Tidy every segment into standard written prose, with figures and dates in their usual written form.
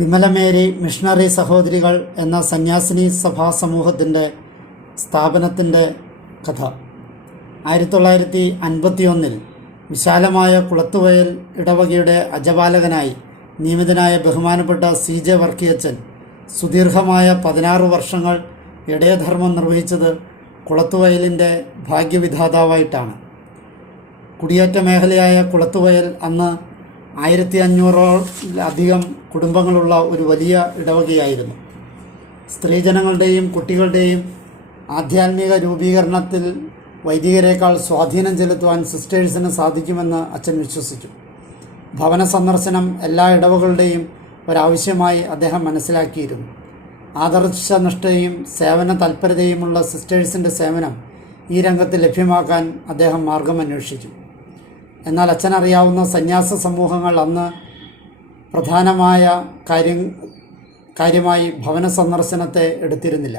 വിമലമേരി missionary സഹോദരികൾ എന്ന സന്യാസിനി സഭാ സമൂഹത്തിൻ്റെ സ്ഥാപനത്തിൻ്റെ കഥ. 1951 വിശാലമായ കുളത്തുവയൽ ഇടവകയുടെ അജപാലകനായി നിയമിതനായ ബഹുമാനപ്പെട്ട CJ വർക്കിയച്ചൻ സുദീർഘമായ 16 വർഷങ്ങൾ ഇടയധർമ്മം നിർവഹിച്ചത് കുളത്തുവയലിൻ്റെ ഭാഗ്യവിധാതാവായിട്ടാണ്. കുടിയേറ്റ മേഖലയായ കുളത്തുവയൽ അന്ന് 1500-ലധികം കുടുംബങ്ങളുള്ള ഒരു വലിയ ഇടവകയായിരുന്നു. സ്ത്രീജനങ്ങളുടെയും കുട്ടികളുടെയും ആധ്യാത്മിക രൂപീകരണത്തിൽ വൈദികരേക്കാൾ സ്വാധീനം ചെലുത്തുവാൻ സിസ്റ്റേഴ്സിന് സാധിക്കുമെന്ന് അച്ഛൻ വിശ്വസിച്ചു. ഭവന സന്ദർശനം എല്ലാ ഇടവകളുടെയും ഒരാവശ്യമായി അദ്ദേഹം മനസ്സിലാക്കിയിരുന്നു. ആദർശനിഷ്ഠയും സേവന തൽപരതയുമുള്ള സിസ്റ്റേഴ്സിൻ്റെ സേവനം ഈ രംഗത്ത് ലഭ്യമാക്കാൻ അദ്ദേഹം മാർഗമന്വേഷിച്ചു. എന്നാൽ അച്ഛനറിയാവുന്ന സന്യാസ സമൂഹങ്ങൾ അന്ന് പ്രധാനമായ കാര്യമായി ഭവന സന്ദർശനത്തെ എടുത്തിരുന്നില്ല.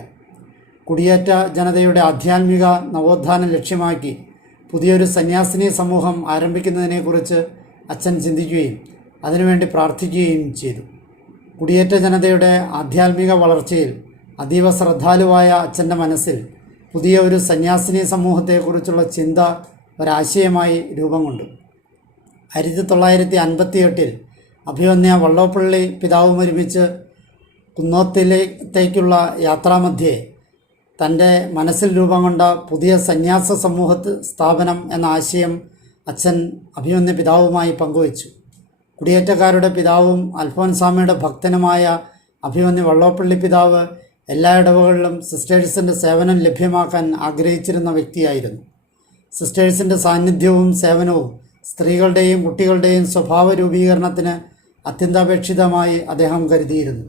കുടിയേറ്റ ജനതയുടെ ആധ്യാത്മിക നവോത്ഥാനം ലക്ഷ്യമാക്കി പുതിയൊരു സന്യാസിനി സമൂഹം ആരംഭിക്കുന്നതിനെക്കുറിച്ച് അച്ഛൻ ചിന്തിക്കുകയും അതിനുവേണ്ടി പ്രാർത്ഥിക്കുകയും ചെയ്തു. കുടിയേറ്റ ജനതയുടെ ആധ്യാത്മിക വളർച്ചയിൽ അതീവ ശ്രദ്ധാലുവായ അച്ഛൻ്റെ മനസ്സിൽ പുതിയ ഒരു സന്യാസിനി സമൂഹത്തെക്കുറിച്ചുള്ള ചിന്ത ഒരാശയമായി രൂപം കൊണ്ടു. 1958 അഭിമന്യ വള്ളോപ്പള്ളി പിതാവും ഒരുമിച്ച് കുന്നോത്തിലേക്കുള്ള യാത്രാമധ്യേ തൻ്റെ മനസ്സിൽ രൂപം കൊണ്ട പുതിയ സന്യാസ സ്ഥാപനം എന്ന ആശയം അച്ഛൻ അഭിമന്യ പിതാവുമായി പങ്കുവച്ചു. കുടിയേറ്റക്കാരുടെ പിതാവും അൽഫോൻസാമയുടെ ഭക്തനുമായ അഭിമന്യ വള്ളോപ്പള്ളി പിതാവ് എല്ലാ ഇടവകളിലും സിസ്റ്റേഴ്സിൻ്റെ സേവനം ലഭ്യമാക്കാൻ ആഗ്രഹിച്ചിരുന്ന വ്യക്തിയായിരുന്നു. സിസ്റ്റേഴ്സിൻ്റെ സാന്നിധ്യവും സേവനവും സ്ത്രീകളുടെയും കുട്ടികളുടെയും സ്വഭാവ രൂപീകരണത്തിന് അത്യന്താപേക്ഷിതമായി അദ്ദേഹം കരുതിയിരുന്നു.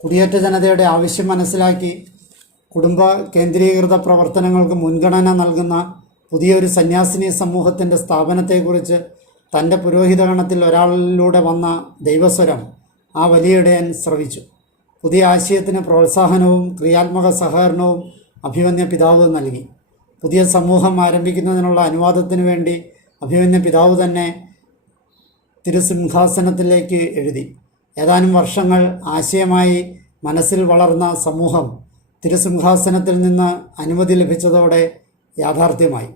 കുടിയേറ്റ ജനതയുടെ ആവശ്യം മനസ്സിലാക്കി കുടുംബ കേന്ദ്രീകൃത പ്രവർത്തനങ്ങൾക്ക് മുൻഗണന നൽകുന്ന പുതിയൊരു സന്യാസിനി സമൂഹത്തിൻ്റെ സ്ഥാപനത്തെക്കുറിച്ച് തൻ്റെ പുരോഹിതഗണത്തിൽ ഒരാളിലൂടെ വന്ന ദൈവസ്വരം ആ വലിയ ഇടയൻ ശ്രവിച്ചു. പുതിയ ആശയത്തിന് പ്രോത്സാഹനവും ക്രിയാത്മക സഹകരണവും അഭിമന്യ പിതാവ് നൽകി. പുതിയ സമൂഹം ആരംഭിക്കുന്നതിനുള്ള അനുവാദത്തിനു വേണ്ടി അഭിമന്യ പിതാവ് തന്നെ തിരുസിംഹാസനത്തിലേക്ക് എഴുതി. ഏതാനും വർഷങ്ങൾ ആശയമായി മനസ്സിൽ വളർന്ന സമൂഹം തിരുസിംഹാസനത്തിൽ നിന്ന് അനുമതി ലഭിച്ചതോടെ യാഥാർത്ഥ്യമായി.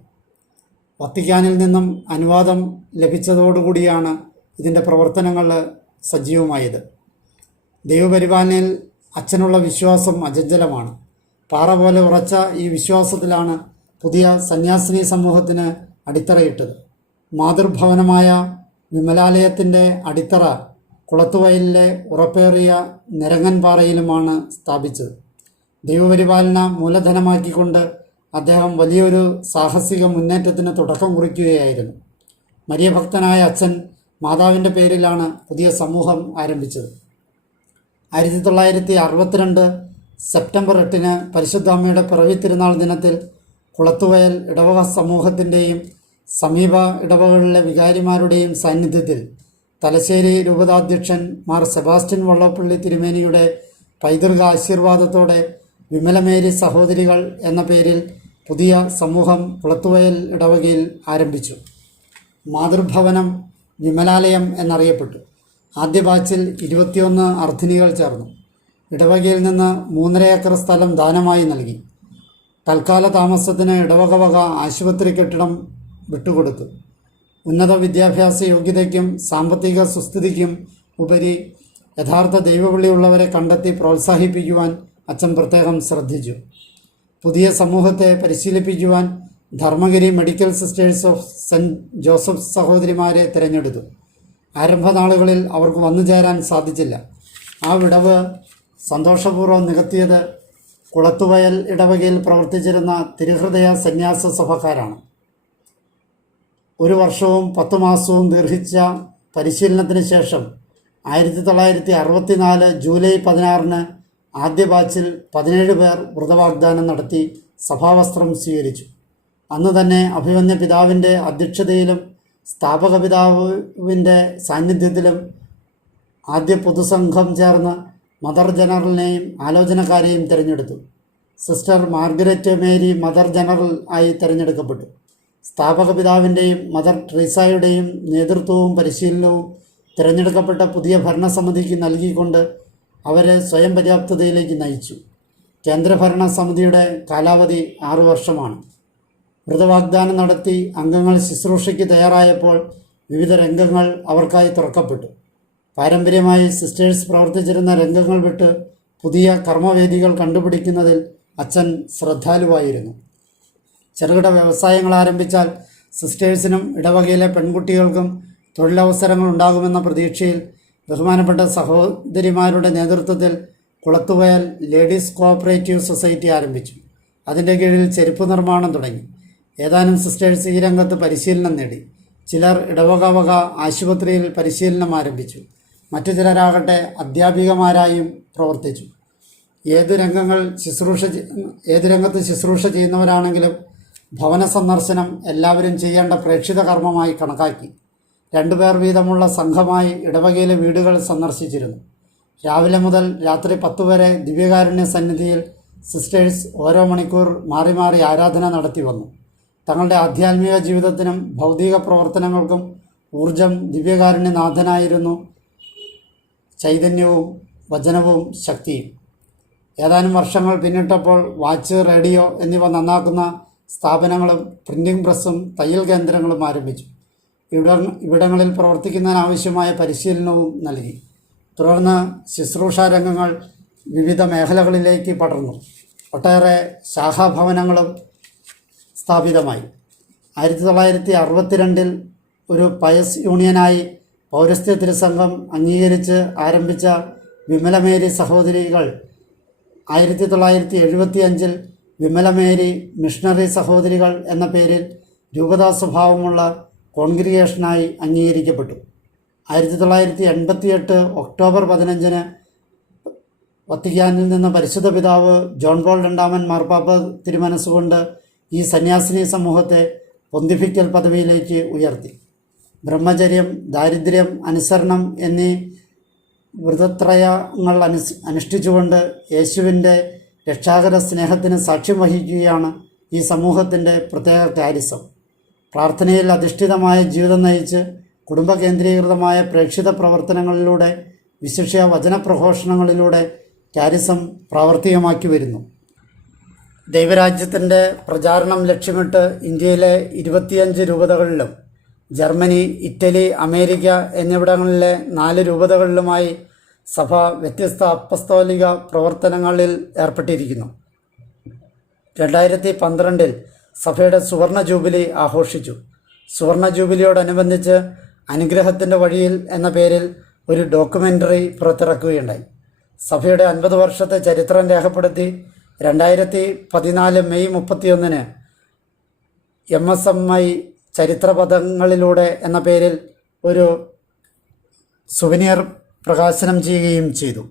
വത്തിക്കാനിൽ നിന്നും അനുവാദം ലഭിച്ചതോടുകൂടിയാണ് ഇതിൻ്റെ പ്രവർത്തനങ്ങൾ സജീവമായത്. ദൈവപരിപാലനയിൽ അച്ഛനുള്ള വിശ്വാസം അചഞ്ചലമാണ്. പാറ പോലെ ഉറച്ച ഈ വിശ്വാസത്തിലാണ് പുതിയ സന്യാസിനി സമൂഹത്തിന് അടിത്തറയിട്ടത്. മാതൃഭവനമായ വിമലാലയത്തിൻ്റെ അടിത്തറ കുളത്തുവയലിലെ ഉറപ്പേറിയ നിരങ്ങൻപാറയിലുമാണ് സ്ഥാപിച്ചത്. ദൈവപരിപാലന മൂലധനമാക്കിക്കൊണ്ട് അദ്ദേഹം വലിയൊരു സാഹസിക മുന്നേറ്റത്തിന് തുടക്കം കുറിക്കുകയായിരുന്നു. മരിയഭക്തനായ അച്ഛൻ മാതാവിൻ്റെ പേരിലാണ് പുതിയ സമൂഹം ആരംഭിച്ചത്. 1962 സെപ്റ്റംബർ 8 പരിശുദ്ധ അമ്മയുടെ പിറവി തിരുനാൾ ദിനത്തിൽ കുളത്തുവയൽ ഇടവക സമൂഹത്തിൻ്റെയും സമീപ ഇടവകളിലെ വികാരിമാരുടെയും സാന്നിധ്യത്തിൽ തലശ്ശേരി രൂപതാധ്യക്ഷൻ മാർ സെബാസ്റ്റ്യൻ വള്ളോപ്പള്ളി തിരുമേനിയുടെ പൈതൃക ആശീർവാദത്തോടെ വിമലമേരി സഹോദരികൾ എന്ന പേരിൽ പുതിയ സമൂഹം കുളത്തുവയൽ ഇടവകയിൽ ആരംഭിച്ചു. മാതൃഭവനം വിമലാലയം എന്നറിയപ്പെട്ടു. ആദ്യ ബാച്ചിൽ 21 അർദ്ധിനികൾ ചേർന്നു. ഇടവകയിൽ നിന്ന് 3.5 ഏക്കർ സ്ഥലം ദാനമായി നൽകി. തൽക്കാല താമസത്തിന് ഇടവക വക ആശുപത്രി കെട്ടിടം വിട്ടുകൊടുത്തു. ഉന്നത വിദ്യാഭ്യാസ യോഗ്യതയ്ക്കും സാമ്പത്തിക സുസ്ഥിതിക്കും ഉപരി യഥാർത്ഥ ദൈവവിളിയുള്ളവരെ കണ്ടെത്തി പ്രോത്സാഹിപ്പിക്കുവാൻ അച്ഛൻ പ്രത്യേകം ശ്രദ്ധിച്ചു. പുതിയ സമൂഹത്തെ പരിശീലിപ്പിക്കുവാൻ Dharmagiri medical sisters of saint Joseph സഹോദരിമാരെ തിരഞ്ഞെടുത്തു. ആരംഭനാളുകളിൽ അവർക്ക് വന്നു ചേരാൻ സാധിച്ചില്ല. ആ വിടവ് സന്തോഷപൂർവ്വം നികത്തിയത് കുളത്തുവയൽ ഇടവകയിൽ പ്രവർത്തിച്ചിരുന്ന തിരുഹൃദയ സന്യാസ സഭക്കാരാണ്. 1 വർഷവും 10 മാസവും ദീർഘിച്ച പരിശീലനത്തിന് ശേഷം 1964 ജൂലൈ 16 ആദ്യ ബാച്ചിൽ 17 പേർ വ്രതവാഗ്ദാനം നടത്തി സഭാവസ്ത്രം സ്വീകരിച്ചു. അന്ന് തന്നെ അഭിമന്യ പിതാവിൻ്റെ അധ്യക്ഷതയിലും സ്ഥാപക പിതാവിൻ്റെ സാന്നിധ്യത്തിലും ആദ്യ പൊതുസംഘം ചേർന്ന് മദർ ജനറലിനെയും ആലോചനക്കാരെയും തിരഞ്ഞെടുത്തു. Sister Margaret Mary mother general ആയി തിരഞ്ഞെടുക്കപ്പെട്ടു. സ്ഥാപക പിതാവിൻ്റെയും മദർ ട്രീസായുടെയും നേതൃത്വവും പരിശീലനവും തിരഞ്ഞെടുക്കപ്പെട്ട പുതിയ ഭരണസമിതിക്ക് നൽകിക്കൊണ്ട് അവരെ സ്വയം പര്യാപ്തതയിലേക്ക് നയിച്ചു. കേന്ദ്രഭരണ സമിതിയുടെ കാലാവധി 6 വർഷമാണ്. വ്രതവാഗ്ദാനം നടത്തി അംഗങ്ങൾ ശുശ്രൂഷയ്ക്ക് തയ്യാറായപ്പോൾ വിവിധ രംഗങ്ങൾ അവർക്കായി തുറക്കപ്പെട്ടു. പാരമ്പര്യമായി സിസ്റ്റേഴ്സ് പ്രവർത്തിച്ചിരുന്ന രംഗങ്ങൾ വിട്ട് പുതിയ കർമ്മവേദികൾ കണ്ടുപിടിക്കുന്നതിൽ അച്ഛൻ ശ്രദ്ധാലുവായിരുന്നു. ചെറുകിട വ്യവസായങ്ങൾ ആരംഭിച്ചാൽ സിസ്റ്റേഴ്സിനും ഇടവകയിലെ പെൺകുട്ടികൾക്കും തൊഴിലവസരങ്ങൾ ഉണ്ടാകുമെന്ന പ്രതീക്ഷയിൽ ബഹുമാനപ്പെട്ട സഹോദരിമാരുടെ നേതൃത്വത്തിൽ കുളത്തുവയൽ ലേഡീസ് കോഓപ്പറേറ്റീവ് സൊസൈറ്റി ആരംഭിച്ചു. അതിൻ്റെ കീഴിൽ ചെരുപ്പ് നിർമ്മാണം തുടങ്ങി. ഏതാനും സിസ്റ്റേഴ്സ് ഈ രംഗത്ത് പരിശീലനം നേടി. ചിലർ ഇടവക ആശുപത്രിയിൽ പരിശീലനം ആരംഭിച്ചു. മറ്റു ചിലരാകട്ടെ അധ്യാപികമാരായും പ്രവർത്തിച്ചു. ഏതു രംഗത്ത് ശുശ്രൂഷ ചെയ്യുന്നവരാണെങ്കിലും ഭവന സന്ദർശനം എല്ലാവരും ചെയ്യേണ്ട പ്രേക്ഷിത കർമ്മമായി കണക്കാക്കി. 2 പേർ വീതമുള്ള സംഘമായി ഇടവകയിലെ വീടുകൾ സന്ദർശിച്ചിരുന്നു. രാവിലെ മുതൽ രാത്രി 10 വരെ ദിവ്യകാരുണ്യ സന്നിധിയിൽ സിസ്റ്റേഴ്സ് ഓരോ മണിക്കൂർ മാറി മാറി ആരാധന നടത്തി വന്നു. തങ്ങളുടെ ആധ്യാത്മിക ജീവിതത്തിനും ഭൗതിക പ്രവർത്തനങ്ങൾക്കും ഊർജം ദിവ്യകാരുണ്യനാഥനായിരുന്നു ചൈതന്യവും വചനവും ശക്തിയും. ഏതാനും വർഷങ്ങൾ പിന്നിട്ടപ്പോൾ വാച്ച്, റേഡിയോ എന്നിവ നന്നാക്കുന്ന സ്ഥാപനങ്ങളും പ്രിൻറ്റിംഗ് പ്രസ്സും തയ്യൽ കേന്ദ്രങ്ങളും ആരംഭിച്ചു. ഇവിടങ്ങളിൽ പ്രവർത്തിക്കുന്നതിനാവശ്യമായ പരിശീലനവും നൽകി. തുടർന്ന് ശുശ്രൂഷാ രംഗങ്ങൾ വിവിധ മേഖലകളിലേക്ക് പടർന്നു. ഒട്ടേറെ ശാഖാഭവനങ്ങളും സ്ഥാപിതമായി. 1962 ഒരു പയസ് യൂണിയനായി പൗരസ്ത്യ തിരുസംഘം അംഗീകരിച്ച് ആരംഭിച്ച വിമലമേരി സഹോദരികൾ 1975 വിമലമേരി മിഷണറി സഹോദരികൾ എന്ന പേരിൽ രൂപതാ സ്വഭാവമുള്ള കോൺഗ്രിഗേഷനായി അംഗീകരിക്കപ്പെട്ടു. 1988 ഒക്ടോബർ 15 വത്തിക്കാനിൽ നിന്ന് പരിശുദ്ധ പിതാവ് ജോൺ പോൾ II മാർപ്പാപ്പ തിരുമനസ്സുകൊണ്ട് ഈ സന്യാസിനി സമൂഹത്തെ പൊന്തിഫിക്കൽ പദവിയിലേക്ക് ഉയർത്തി. ബ്രഹ്മചര്യം, ദാരിദ്ര്യം, അനുസരണം എന്നീ വ്രതത്രയങ്ങൾ അനുഷ്ഠിച്ചുകൊണ്ട് യേശുവിൻ്റെ രക്ഷാകര സ്നേഹത്തിന് സാക്ഷ്യം വഹിക്കുകയാണ് ഈ സമൂഹത്തിൻ്റെ പ്രത്യേക കാരിസം. പ്രാർത്ഥനയിൽ അധിഷ്ഠിതമായ ജീവിതം നയിച്ച് കുടുംബ കേന്ദ്രീകൃതമായ പ്രേക്ഷിത പ്രവർത്തനങ്ങളിലൂടെ വിശിഷ്യ വചനപ്രഘോഷണങ്ങളിലൂടെ കാരിസം പ്രാവർത്തികമാക്കി വരുന്നു. ദൈവരാജ്യത്തിൻ്റെ പ്രചാരണം ലക്ഷ്യമിട്ട് ഇന്ത്യയിലെ 25 രൂപതകളിലും ജർമ്മനി, ഇറ്റലി, അമേരിക്ക എന്നിവിടങ്ങളിലെ 4 രൂപതകളിലുമായി സഭ വ്യത്യസ്ത അപ്പസ്തോലിക പ്രവർത്തനങ്ങളിൽ ഏർപ്പെട്ടിരിക്കുന്നു. 2012 സഭയുടെ സുവർണ ജൂബിലി ആഘോഷിച്ചു. സുവർണ ജൂബിലിയോടനുബന്ധിച്ച് അനുഗ്രഹത്തിൻ്റെ വഴിയിൽ എന്ന പേരിൽ ഒരു ഡോക്യുമെൻ്ററി പുറത്തിറക്കുകയുണ്ടായി. സഭയുടെ 50 വർഷത്തെ ചരിത്രം രേഖപ്പെടുത്തി 2014 മെയ് 31 MSMI ചരിത്രപഥങ്ങളിലൂടെ എന്ന പേരിൽ ഒരു സുവനിയർ പ്രകാശനം ചെയ്യുകയും ചെയ്തു.